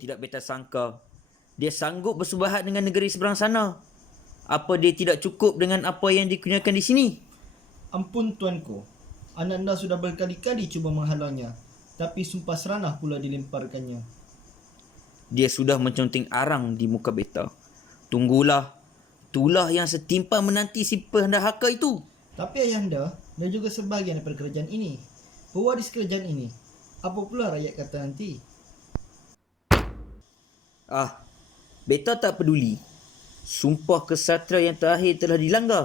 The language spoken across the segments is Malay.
tidak beta sangka dia sanggup bersubahat dengan negeri seberang sana. Apa dia tidak cukup dengan apa yang dikurniakan di sini? Ampun tuanku, Ananda sudah berkali-kali cuba menghalangnya, tapi sumpah seranah pula dilemparkannya. Dia sudah menconteng arang di muka beta. Tunggulah, itulah yang setimpan menanti si pendahaka itu. Tapi ayahanda dan juga sebahagian daripada kerajaan ini, pewaris kerajaan ini, apa pula rakyat kata nanti? Beta tak peduli. Sumpah kesatria yang terakhir telah dilanggar.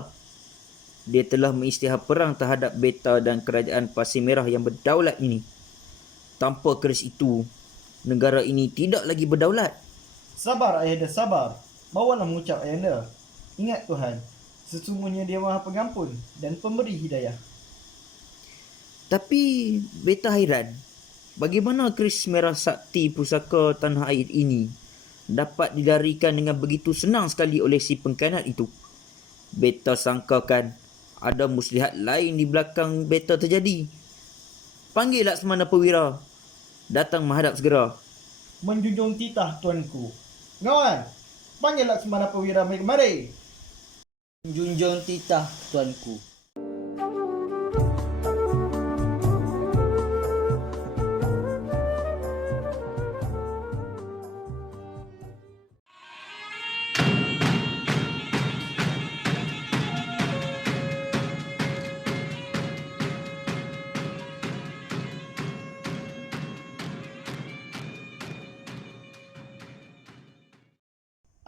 Dia telah mengisytihar perang terhadap beta dan kerajaan Pasir Merah yang berdaulat ini. Tanpa keris itu, negara ini tidak lagi berdaulat. Sabar ayahanda, sabar. Bawalah mengucap ayahanda. Ingat Tuhan, sesungguhnya dia maha pengampun dan pemberi hidayah. Tapi beta hairan, bagaimana keris merah sakti pusaka tanah air ini dapat didarikan dengan begitu senang sekali oleh si pengkhianat itu? Beta sangkakan ada muslihat lain di belakang beta terjadi. Panggil Laksmana Perwira, datang menghadap segera. Menjunjung titah tuanku. Ngawan, panggil Laksmana Perwira mari. Junjung titah tuanku.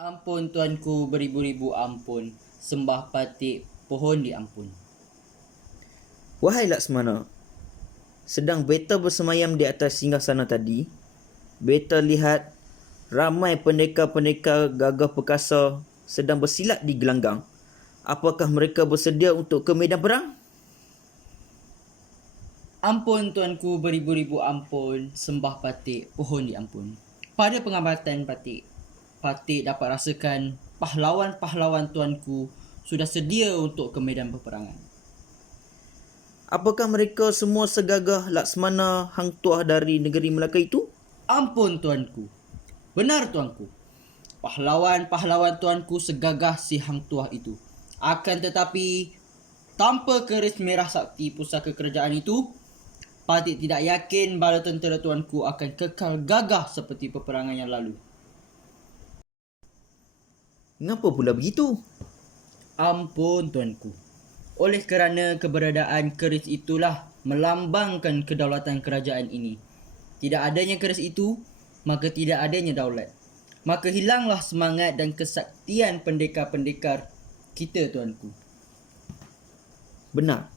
Ampun tuanku, beribu-ribu ampun. Sembah patik pohon diampun. Wahai Laksmana, sedang beta bersemayam di atas singgasana tadi, beta lihat ramai pendekar-pendekar gagah perkasa sedang bersilat di gelanggang. Apakah mereka bersedia untuk ke medan perang? Ampun tuanku, beribu-ribu ampun. Sembah patik pohon diampun. Pada pengamatan patik dapat rasakan pahlawan-pahlawan tuanku sudah sedia untuk ke medan peperangan. Apakah mereka semua segagah Laksmana Hang Tuah dari negeri Melaka itu? Ampun tuanku. Benar tuanku. Pahlawan-pahlawan tuanku segagah si Hang Tuah itu. Akan tetapi, tanpa keris merah sakti pusaka kerajaan itu, patik tidak yakin bala tentera tuanku akan kekal gagah seperti peperangan yang lalu. Mengapa pula begitu? Ampun tuanku. Oleh kerana keberadaan keris itulah melambangkan kedaulatan kerajaan ini. Tidak adanya keris itu, maka tidak adanya daulat. Maka hilanglah semangat dan kesaktian pendekar-pendekar kita tuanku. Benar.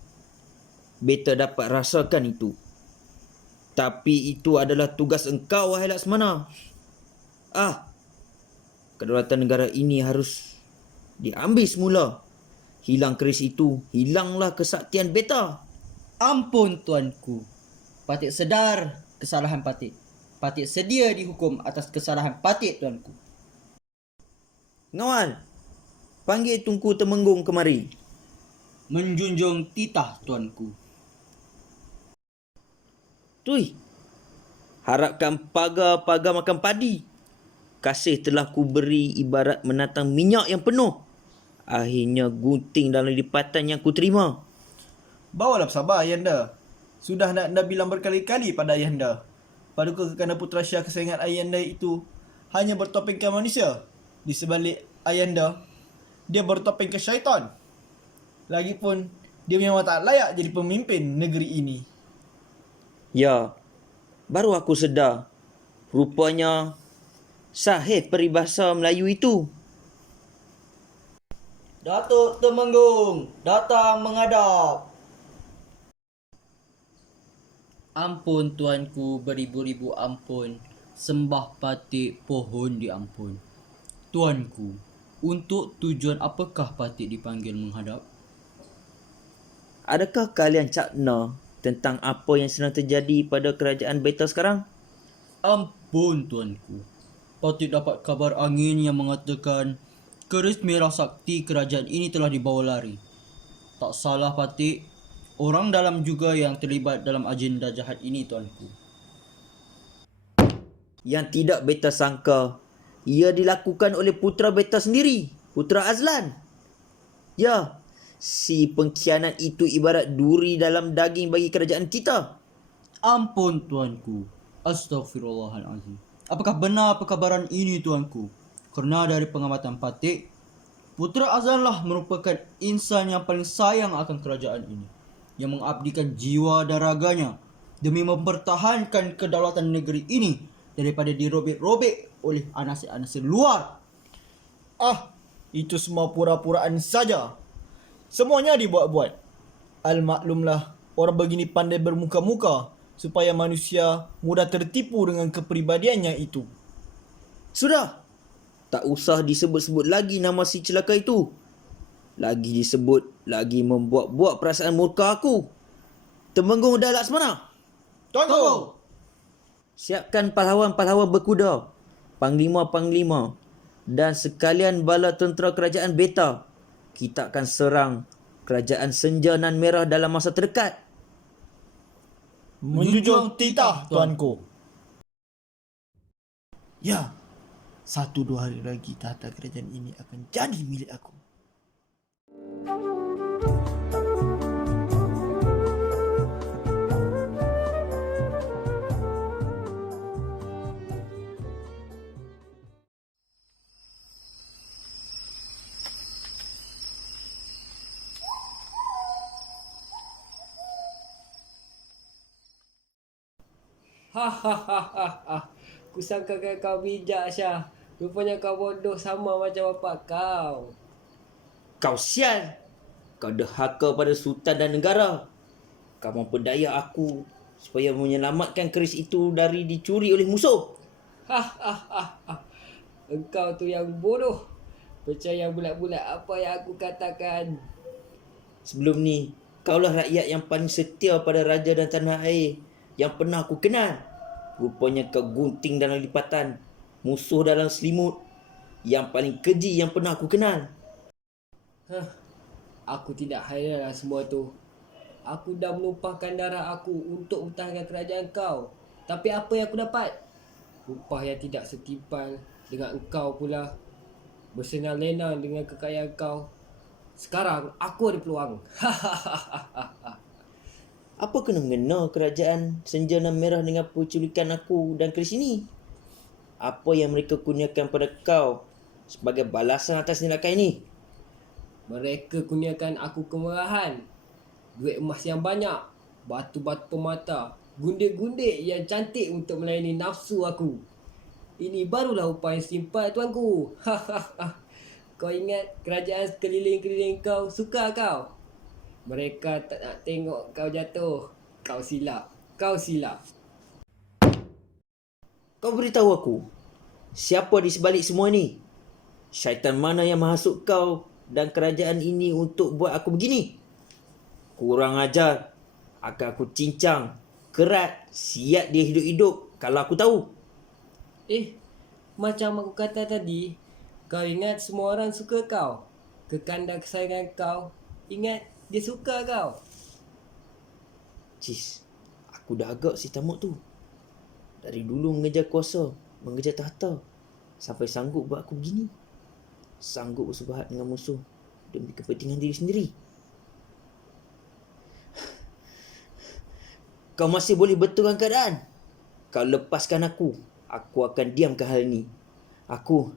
Beta dapat rasakan itu. Tapi itu adalah tugas engkau, wahai Laksmana. Kedaulatan negara ini harus diambil semula. Hilang keris itu, hilanglah kesaktian beta. Ampun tuanku. Patik sedar kesalahan patik. Patik sedia dihukum atas kesalahan patik tuanku. Ngawal, panggil Tunku Temenggung kemari. Menjunjung titah tuanku. Tui, harapkan pagar-pagar makan padi. Kasih telah ku beri ibarat menatang minyak yang penuh. Akhirnya gunting dalam lipatan yang ku terima. Bawalah bersabar ayahanda. Sudah nak anda bilang berkali-kali pada ayahanda. Paduka Kekanda Putra Syah kesayangan ayahanda itu hanya bertopengkan manusia. Di sebalik ayahanda, dia bertopeng ke syaitan. Lagipun, dia memang tak layak jadi pemimpin negeri ini. Ya, baru aku sedar. Rupanya sahih peribahasa Melayu itu. Datuk Temenggung datang menghadap. Ampun tuanku, beribu-ribu ampun. Sembah patik pohon diampun. Tuanku, untuk tujuan apakah patik dipanggil menghadap? Adakah kalian cakna tentang apa yang sedang terjadi pada kerajaan beta sekarang? Ampun tuanku. Patik dapat kabar angin yang mengatakan keris merah sakti kerajaan ini telah dibawa lari. Tak salah patik, orang dalam juga yang terlibat dalam agenda jahat ini tuanku. Yang tidak beta sangka, ia dilakukan oleh putera beta sendiri, putera Azlan. Ya, si pengkhianat itu ibarat duri dalam daging bagi kerajaan kita. Ampun tuanku. Astaghfirullahalazim. Apakah benar perkabaran ini tuanku? Kerana dari pengamatan Patik, Putera Azlanlah merupakan insan yang paling sayang akan kerajaan ini, yang mengabdikan jiwa dan raganya demi mempertahankan kedaulatan negeri ini daripada dirobek-robek oleh anasir-anasir luar. Itu semua pura-puraan saja. Semuanya dibuat-buat. Al-maklumlah, orang begini pandai bermuka-muka supaya manusia mudah tertipu dengan kepribadiannya itu. Sudah, tak usah disebut-sebut lagi nama si celaka itu. Lagi disebut, lagi membuat-buat perasaan murka aku. Temenggung dah Laksmana. Tunggu! Siapkan pahlawan-pahlawan berkuda, panglima-panglima dan sekalian bala tentera kerajaan beta. Kita akan serang kerajaan Senja Nan Merah dalam masa terdekat. Menjunjung titah, tuanku. Ya, 1-2 hari lagi tahta kerajaan ini akan jadi milik aku. Hahaha. Kusangka kau bijak, Syah. Rupanya kau bodoh sama macam bapak kau. Kau sial. Kau derhaka pada sultan dan negara. Kau memperdaya aku supaya menyelamatkan keris itu dari dicuri oleh musuh. Hahaha. Engkau tu yang bodoh. Percaya bulat-bulat apa yang aku katakan. Sebelum ni, kaulah rakyat yang paling setia pada raja dan tanah air yang pernah aku kenal. Rupanya kau gunting dalam lipatan, musuh dalam selimut, yang paling keji yang pernah aku kenal. Aku tidak hairanlah semua tu. Aku dah menumpahkan darah aku untuk mempertahankan kerajaan kau. Tapi apa yang aku dapat? Upah yang tidak setimpal dengan engkau pula. Bersenang lenang dengan kekayaan kau. Sekarang aku ada peluang. Apa kena-mengena kerajaan Senja Nan Merah dengan penculikan aku dan keris ini? Apa yang mereka kurniakan pada kau sebagai balasan atas tindakan ini? Mereka kurniakan aku kemerahan, duit emas yang banyak, batu-batu permata, gundik-gundik yang cantik untuk melayani nafsu aku. Ini barulah upaya yang simpan, tuanku. Kau ingat kerajaan sekeliling-keliling kau suka kau? Mereka tak nak tengok kau jatuh. Kau silap. Kau silap. Kau beritahu aku, siapa di sebalik semua ini? Syaitan mana yang menghasut kau dan kerajaan ini untuk buat aku begini? Kurang ajar. Akan aku cincang, kerat, siap dia hidup-hidup kalau aku tahu. Macam aku kata tadi, kau ingat semua orang suka kau. Kekandang kesayangan kau, ingat dia suka kau. Cis, aku dah agak si tamak tu. Dari dulu mengejar kuasa, mengejar tahta, sampai sanggup buat aku begini. Sanggup bersubahat dengan musuh demi kepentingan diri sendiri. Kau masih boleh betulkan keadaan. Kau lepaskan aku akan diamkan hal ini. Aku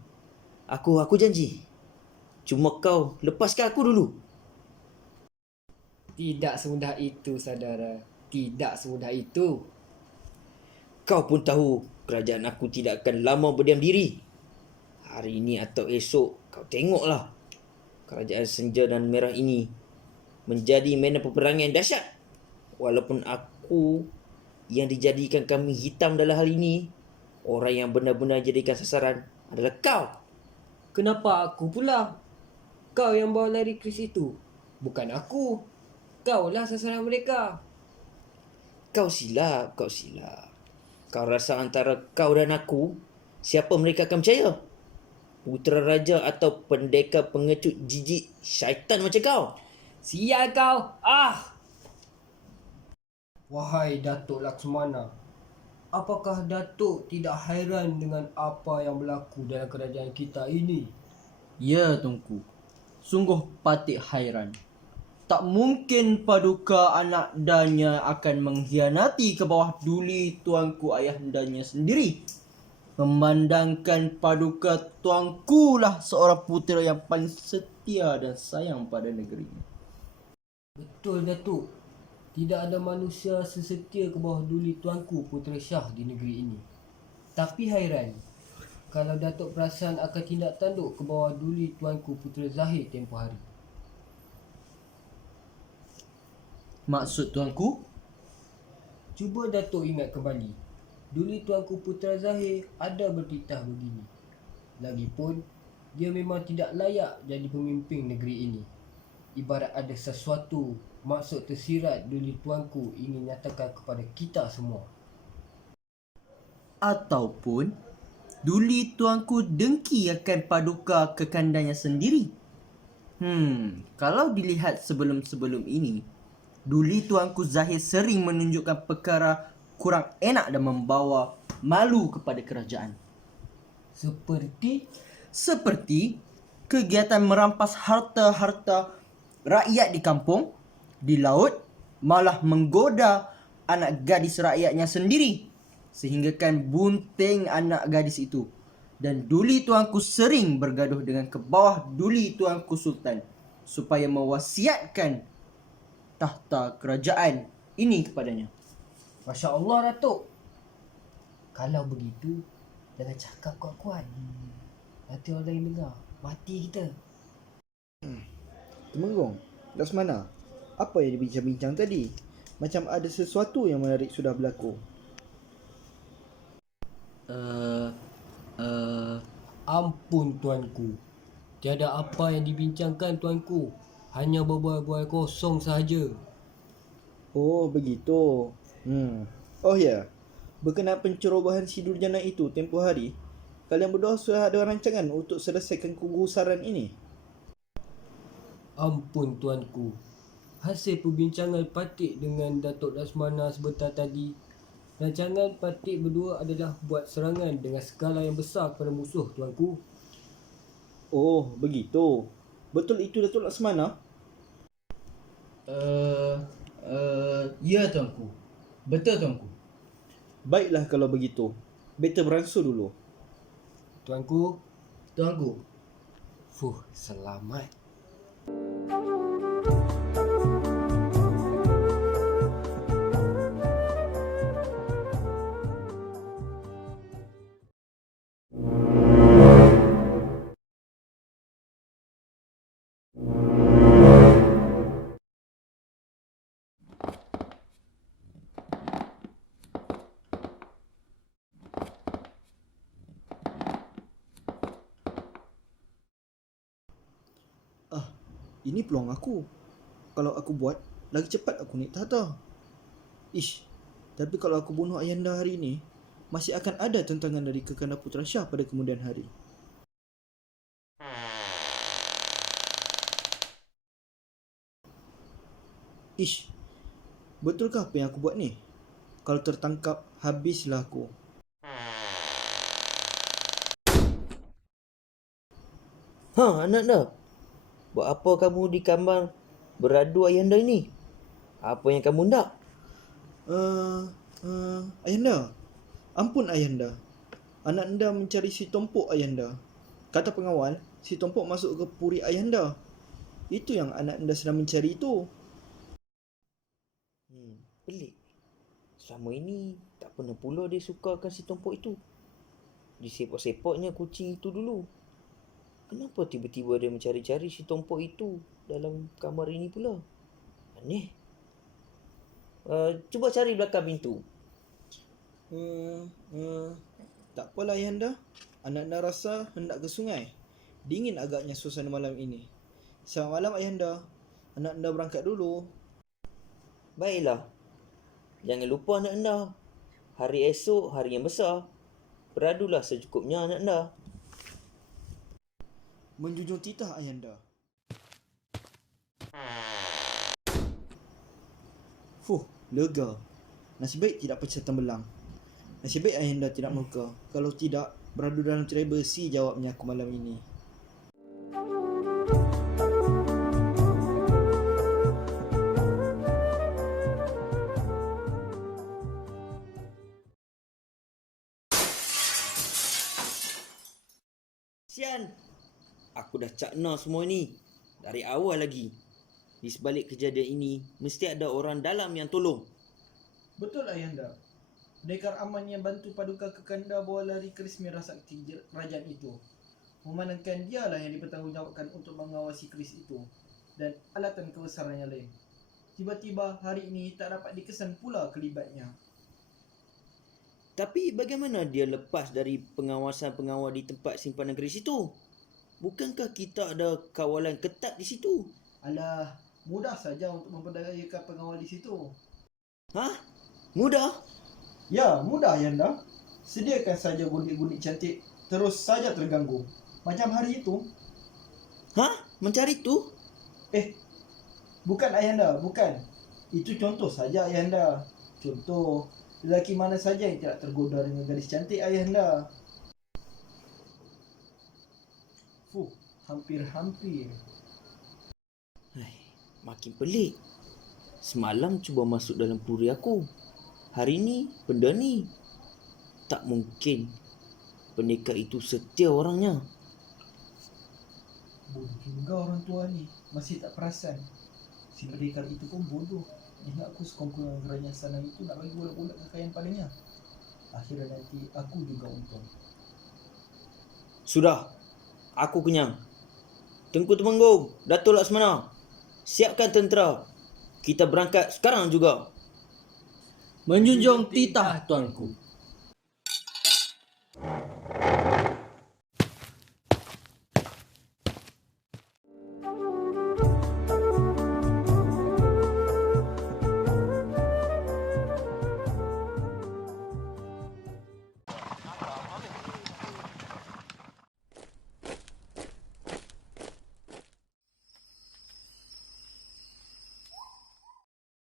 janji. Cuma kau lepaskan aku dulu. Tidak semudah itu, saudara. Tidak semudah itu. Kau pun tahu kerajaan aku tidak akan lama berdiam diri. Hari ini atau esok kau tengoklah. Kerajaan Senja Nan Merah ini menjadi medan peperangan yang dahsyat. Walaupun aku yang dijadikan kambing hitam dalam hal ini, orang yang benar-benar jadikan sasaran adalah kau. Kenapa aku pula? Kau yang bawa lari keris itu. Bukan aku. Kaulah sasaran mereka. Kau silap. Kau rasa antara kau dan aku, siapa mereka akan percaya? Putera raja atau pendekar pengecut jijik syaitan macam kau? Sial kau. Wahai Datuk Laksmana. Apakah Datuk tidak hairan dengan apa yang berlaku dalam kerajaan kita ini? Ya, Tuanku. Sungguh patut hairan. Tak mungkin Paduka anak danya akan mengkhianati ke bawah duli tuanku ayahandanya sendiri. Memandangkan Paduka tuanku lah seorang putera yang paling setia dan sayang pada negerinya. Betul Datuk. Tidak ada manusia sesetia ke bawah duli tuanku Putera Shah di negeri ini. Tapi hairan, kalau Datuk perasan akan tindak tanduk ke bawah duli tuanku Putera Zahid tempoh hari. Maksud tuanku? Cuba Datuk ingat kembali. Duli tuanku Putera Zahid ada bertitah begini. Lagipun, dia memang tidak layak jadi pemimpin negeri ini. Ibarat ada sesuatu maksud tersirat duli tuanku ingin nyatakan kepada kita semua. Ataupun duli tuanku dengki akan Paduka kekandanya sendiri. Kalau dilihat sebelum-sebelum ini, duli tuanku Zahid sering menunjukkan perkara kurang enak dan membawa malu kepada kerajaan. Seperti kegiatan merampas harta-harta rakyat di kampung, di laut, malah menggoda anak gadis rakyatnya sendiri, sehinggakan bunting anak gadis itu. Dan duli tuanku sering bergaduh dengan ke bawah duli tuanku Sultan supaya mewasiatkan tahta kerajaan ini kepadanya. Masya Allah Datuk. Kalau begitu, jangan cakap kuat-kuat. Nanti orang lain dengar, mati kita. Temenggung, Laksmana, apa yang dibincang-bincang tadi? Macam ada sesuatu yang menarik sudah berlaku. Ampun tuanku. Tiada apa yang dibincangkan tuanku. Hanya berbual-bual kosong sahaja. Oh, begitu. Oh ya, berkenaan pencerobohan si Durjana itu tempoh hari, kalian berdua sudah ada rancangan untuk selesaikan kegusaran ini? Ampun tuanku. Hasil perbincangan Patik dengan Datuk Laksmana sebentar tadi, rancangan Patik berdua adalah buat serangan dengan skala yang besar kepada musuh tuanku. Oh, begitu. Betul itu Datuk Laksmana? Ya tuanku. Betul tuanku. Baiklah kalau begitu. Better beransur dulu. Tuanku, Tuanku. selamat. Ini peluang aku. Kalau aku buat, lagi cepat aku naik tahta. Tapi kalau aku bunuh Ayanda hari ini, masih akan ada tentangan dari Kekanda Putra Shah pada kemudian hari. Betulkah apa yang aku buat ni? Kalau tertangkap, habislah aku. Anak dah. Buat apa kamu di kamar beradu ayahanda ini? Apa yang kamu nak? Ayanda. Ampun Ayanda. Anak anda mencari si Tompok Ayanda. Kata pengawal, si Tompok masuk ke puri Ayanda. Itu yang anak anda sedang mencari itu. Pelik. Selama ini tak pernah pula dia sukakan si Tompok itu. Disepok-sepoknya kucing itu dulu. Kenapa tiba-tiba dia mencari-cari si Tompok itu dalam kamar ini pula? Aneh. Cuba cari belakang pintu. Tak apalah Ayanda. Anak anda rasa hendak ke sungai. Dingin agaknya suasana malam ini. Selamat malam Ayanda. Anak anda berangkat dulu. Baiklah. Jangan lupa anak anda. Hari esok hari yang besar. Beradulah secukupnya anak anda. Menjunjung titah Ayanda. Lega. Nasib baik tidak pecah tembelang. Nasib baik Ayahanda tidak murka. Kalau tidak, beradu dalam cerai besi jawabnya aku malam ini. Sian. Aku dah cakna semua ni. Dari awal lagi. Di sebalik kejadian ini, mesti ada orang dalam yang tolong. Betul Ayahanda. Pendekar aman yang bantu Paduka Kekanda bawa lari keris merah sakti kerajaan itu. Memandangkan dialah yang dipertanggungjawabkan untuk mengawasi keris itu dan alatan kebesaran yang lain. Tiba-tiba hari ini tak dapat dikesan pula kelibatnya. Tapi bagaimana dia lepas dari pengawasan pengawal di tempat simpanan keris itu? Bukankah kita ada kawalan ketat di situ? Alah, mudah saja untuk memperdayakan pengawal di situ. Hah? Mudah? Ya, mudah Ayahanda. Sediakan saja gundik-gundik cantik, terus saja terganggu. Macam hari itu. Hah? Mencari tu? Bukan Ayahanda, bukan. Itu contoh saja Ayahanda. Contoh, lelaki mana saja yang tidak tergoda dengan gadis cantik Ayahanda. Hampir-hampir. Makin pelik. Semalam cuba masuk dalam puri aku. Hari ni, benda ni. Tak mungkin pendekar itu setia orangnya. Bodoh juga orang tua ni. Masih tak perasan. Si pendekar itu pun bodoh. Ingat aku sekongkol dengan kerajaan sana itu nak bagi budak-budak kekayaan padanya. Akhirnya nanti aku juga untung. Sudah. Aku kenyang. Tengku Temenggung, Datuk Laksmana. Siapkan tentera. Kita berangkat sekarang juga. Menjunjung titah tuanku.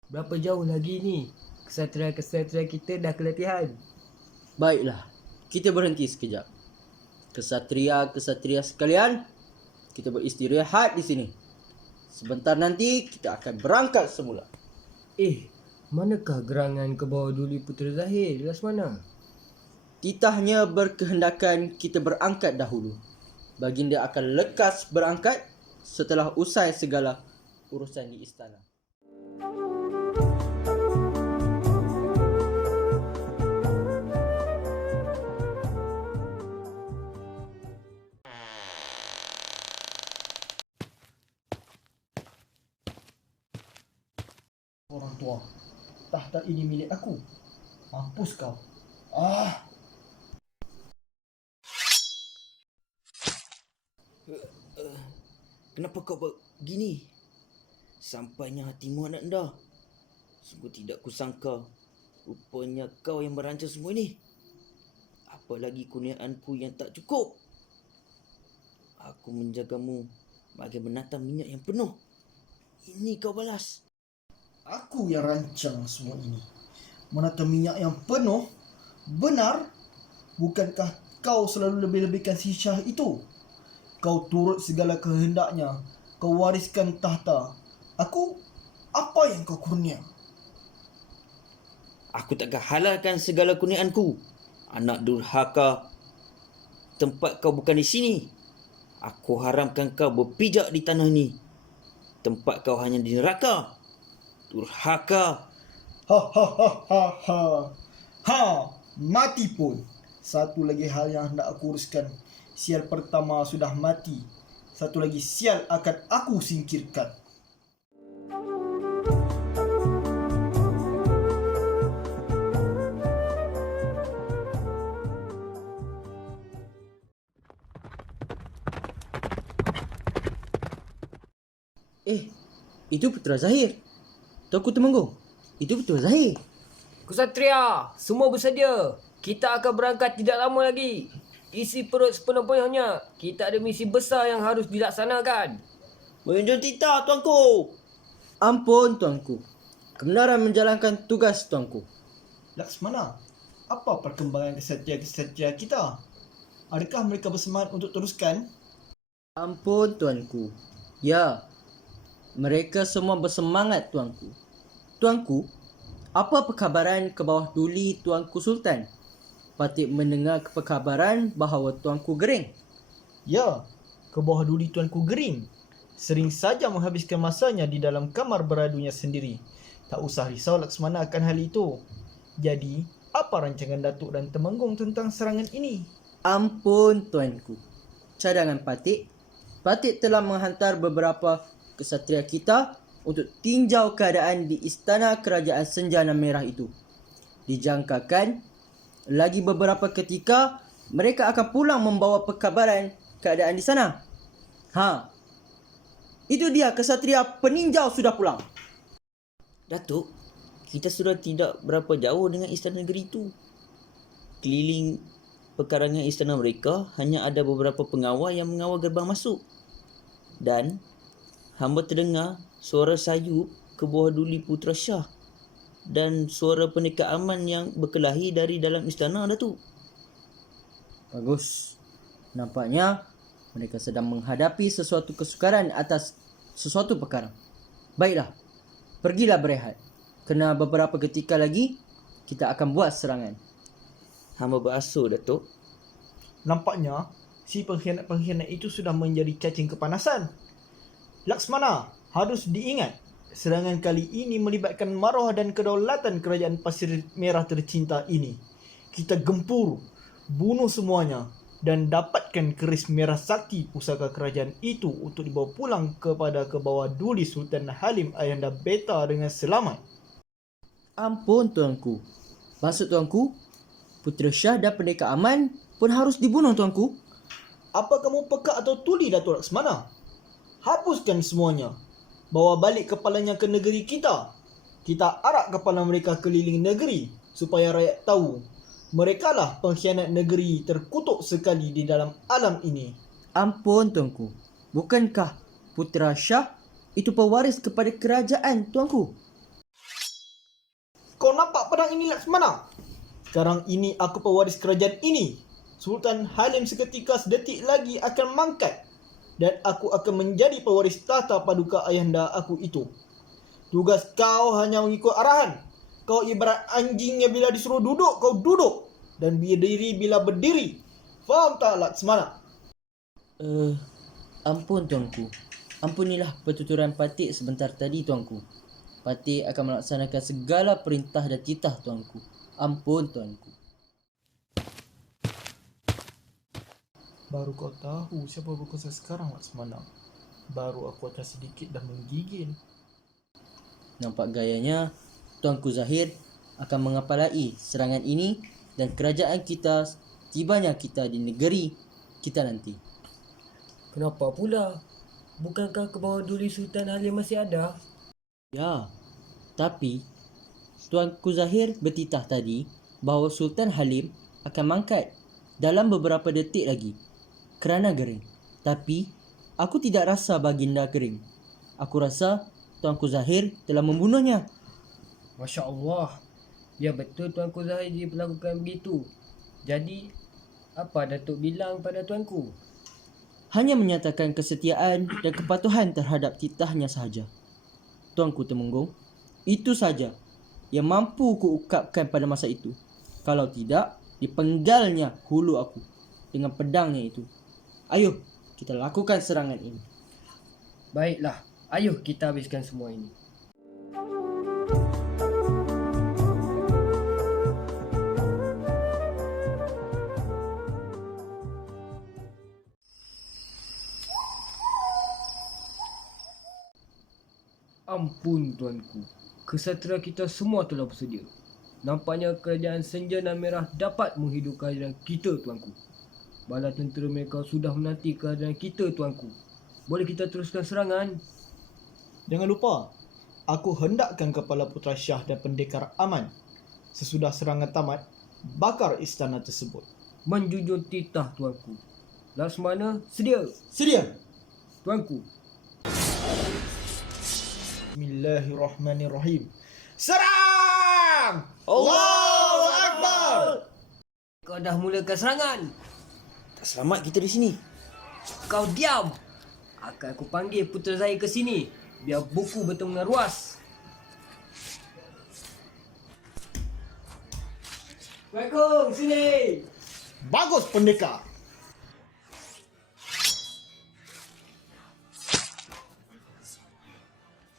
Berapa jauh lagi ni? Kesatria-kesatria kita dah kelatihan. Baiklah, kita berhenti sekejap. Kesatria-kesatria sekalian, kita beristirahat di sini. Sebentar nanti kita akan berangkat semula. Manakah gerangan ke bawah Duli Putera Zahir? Laksmana? Titahnya berkehendakan kita berangkat dahulu. Baginda akan lekas berangkat setelah usai segala urusan di istana. Orang tua, tahta ini milik aku. Mampus kau. Kenapa kau begini? Sampainya hatimu anak anda. Sungguh tidak kusangka. Rupanya kau yang merancang semua ini. Apalagi kurniaanku yang tak cukup. Aku menjagamu bagai menatang minyak yang penuh. Ini kau balas. Aku yang rancang semua ini. Menata minyak yang penuh? Benar? Bukankah kau selalu lebih-lebihkan si Syah itu? Kau turut segala kehendaknya. Kau wariskan tahta. Aku, apa yang kau kurnia? Aku takkan halalkan segala kurniaanku. Anak durhaka. Tempat kau bukan di sini. Aku haramkan kau berpijak di tanah ni. Tempat kau hanya di neraka. Durhaka. Ha, mati pun. Satu lagi hal yang hendak aku uruskan. Sial pertama sudah mati. Satu lagi sial akan aku singkirkan. Itu Putera Zahir. Tuanku Temenggung, itu Putera Zahir. Ksatria, semua bersedia. Kita akan berangkat tidak lama lagi. Isi perut sepenuh-penuhnya. Kita ada misi besar yang harus dilaksanakan. Menjunjung titah, tuanku. Ampun tuanku. Kebenaran menjalankan tugas tuanku. Laksmana, Apa perkembangan kesatria-kesatria kita? Adakah mereka bersemangat untuk teruskan? Ampun tuanku. Ya, mereka semua bersemangat tuanku. Tuanku, apa perkabaran ke bawah duli tuanku Sultan? Patut mendengar perkabaran bahawa tuanku Gering. Ya, ke bawah duli Tuanku Gering sering saja menghabiskan masanya di dalam kamar beradunya sendiri. Tak usah risau Laksmana akan hal itu. Jadi, apa rancangan Datuk dan Temenggung tentang serangan ini? Ampun tuanku. Cadangan Patih telah menghantar beberapa kesatria kita untuk tinjau keadaan di istana kerajaan Senjana Merah itu. Dijangkakan lagi beberapa ketika mereka akan pulang membawa perkabaran keadaan di sana. Itu dia, kesatria peninjau sudah pulang. Datuk, kita sudah tidak berapa jauh dengan istana negeri itu. Keliling pekarangan istana mereka hanya ada beberapa pengawal yang mengawal gerbang masuk. Dan hamba terdengar suara sayup ke bawah duli Putra Shah dan suara pendekar aman yang berkelahi dari dalam istana, Datuk. Bagus. Nampaknya mereka sedang menghadapi sesuatu kesukaran atas sesuatu perkara. Baiklah, pergilah berehat. Kerana beberapa ketika lagi kita akan buat serangan. Hamba berasuh, Datuk. Nampaknya, si pengkhianat-pengkhianat itu sudah menjadi cacing kepanasan. Laksmana, harus diingat, serangan kali ini melibatkan maruah dan kedaulatan kerajaan Pasir Merah tercinta ini. Kita gempur, bunuh semuanya dan dapatkan keris merah sakti pusaka kerajaan itu untuk dibawa pulang ke bawah duli Sultan Halim Ayahanda Beta dengan selamat. Ampun tuanku. Maksud tuanku, Putra Shah dan pendekar aman pun harus dibunuh tuanku. Apa kamu peka atau tuli Datuk Laksmana? Hapuskan semuanya. Bawa balik kepalanya ke negeri kita. Kita arak kepala mereka keliling negeri supaya rakyat tahu merekalah pengkhianat negeri terkutuk sekali di dalam alam ini. Ampun tuanku. Bukankah Putra Shah itu pewaris kepada kerajaan tuanku? Kau nampak pedang ini Laksmana? Sekarang ini aku pewaris kerajaan ini. Sultan Halim seketika sedetik lagi akan mangkat dan aku akan menjadi pewaris tahta paduka ayahanda aku itu. Tugas kau hanya mengikut arahan. Kau ibarat anjing yang bila disuruh duduk, kau duduk. Dan berdiri bila berdiri. Faham tak Laksmana? Ampun tuanku. Ampunilah pertuturan Patih sebentar tadi tuanku. Patih akan melaksanakan segala perintah dan titah tuanku. Ampun tuanku. Baru kau tahu siapa berkuasa sekarang Laksmana. Baru aku akan sedikit dah menggigil. Nampak gayanya Tuanku Zahir akan mengepalai serangan ini dan kerajaan kita tibanya kita di negeri kita nanti. Kenapa pula? Bukankah ke bawah duli Sultan Halim masih ada? Ya, tapi Tuanku Zahir bertitah tadi bahawa Sultan Halim akan mangkat dalam beberapa detik lagi kerana Gering. Tapi aku tidak rasa baginda Gering. Aku rasa Tuanku Zahir telah membunuhnya. Masya Allah. Ya betul Tuanku Zahir diperlakukan begitu. Jadi, apa Datuk bilang pada Tuanku? Hanya menyatakan kesetiaan dan kepatuhan terhadap titahnya sahaja. Tuanku Temenggung, itu saja yang mampu kuukapkan pada masa itu. Kalau tidak, dipenggalnya hulu aku dengan pedangnya itu. Ayo, kita lakukan serangan ini. Baiklah, ayo kita habiskan semua ini. Ampun tuanku, kesatria kita semua telah bersedia. Nampaknya kerajaan Senjana Merah dapat menghidupkan kerajaan kita tuanku. Bala tentera mereka sudah menanti kehadiran kita tuanku. Boleh kita teruskan serangan? Jangan lupa, aku hendakkan kepala Putra Shah dan pendekar aman. Sesudah serangan tamat, bakar istana tersebut. Menjunjung titah tuanku. Laksmana sedia Sedia. tuanku. Bismillahirrahmanirrahim. Serang! Allahu Akbar! Kau dah mulakan serangan. Tak selamat kita di sini. Kau diam. Akan aku panggil Putera Zahir ke sini. Biar buku bertemu dengan ruas. Assalamualaikum, sini. Bagus pendekar.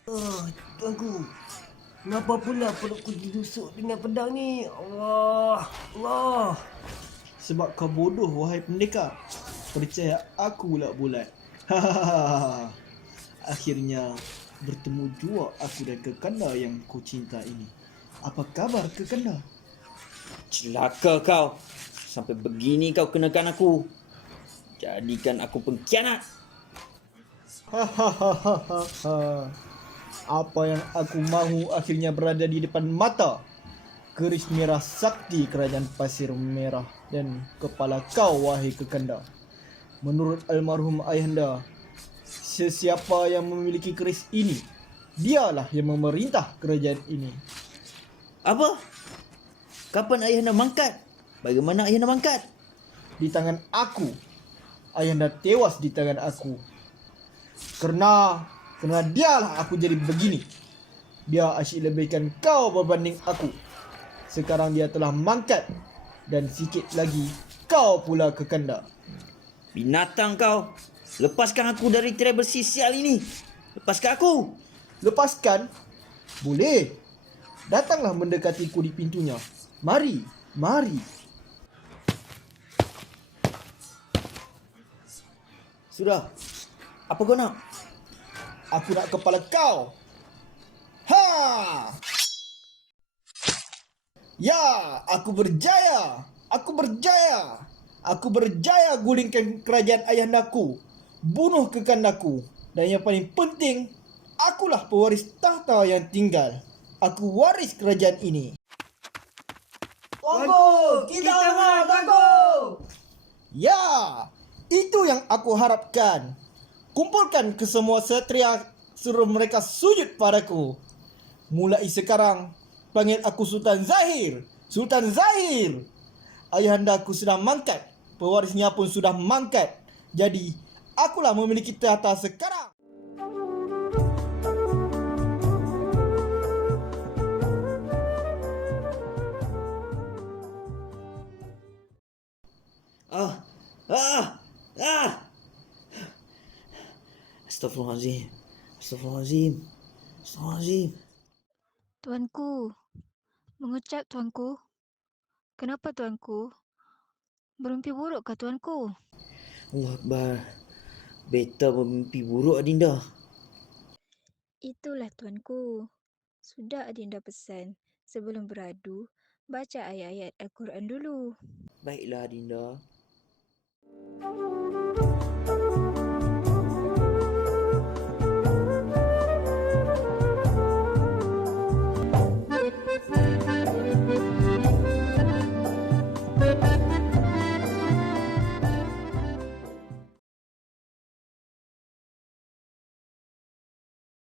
Oh, tuanku. Kenapa pula perutku ditusuk dengan pedang ni? Allah. Allah. Sebab kau bodoh wahai pendekar. Percaya aku lah bulat. Hahaha. Akhirnya bertemu jua aku dan kekanda yang ku cinta ini. Apa kabar kekanda? Celaka kau. Sampai begini kau kenakan aku. Jadikan aku pengkhianat. Hahaha. Apa yang aku mahu akhirnya berada di depan mata. Keris merah sakti kerajaan Pasir Merah dan kepala kau wahai kekanda. Menurut almarhum ayahanda, sesiapa yang memiliki keris ini, dialah yang memerintah kerajaan ini. Apa? Kapan ayahanda mangkat? Bagaimana ayahanda mangkat? Di tangan aku. Ayahanda tewas di tangan aku. Kerana dialah aku jadi begini. Dia asyik lebihkan kau berbanding aku. Sekarang dia telah mangkat. Dan sikit lagi kau pula kekanda. Binatang kau. Lepaskan aku dari travel sial ini. Lepaskan aku. Lepaskan? Boleh. Datanglah mendekatiku di pintunya. Mari, mari. Sudah. Apa kau nak? Aku nak kepala kau. Ha! Ya, aku berjaya. Aku berjaya. Aku berjaya gulingkan kerajaan ayahandaku. Bunuh kekandaku. Dan yang paling penting, akulah pewaris tahta yang tinggal. Aku waris kerajaan ini. Tuanku, kita menang, tuanku. Ya, itu yang aku harapkan. Kumpulkan ke semua satria, suruh mereka sujud padaku. Mulai sekarang, panggil aku Sultan Zahir. Sultan Zahir. Ayahandaku sudah mangkat. Pewarisnya pun sudah mangkat. Jadi, akulah memiliki tahta sekarang. Ah. Ah. Ah. Astaghfirullahalazim. Astaghfirullahalazim. Astaghfirullahalazim. Tuanku, mengucap tuanku. Kenapa tuanku? Bermimpi buruk kah tuanku? Allah Akbar. Beta bermimpi buruk Adinda. Itulah tuanku. Sudah Adinda pesan, sebelum beradu, baca ayat-ayat Al-Quran dulu. Baiklah Adinda.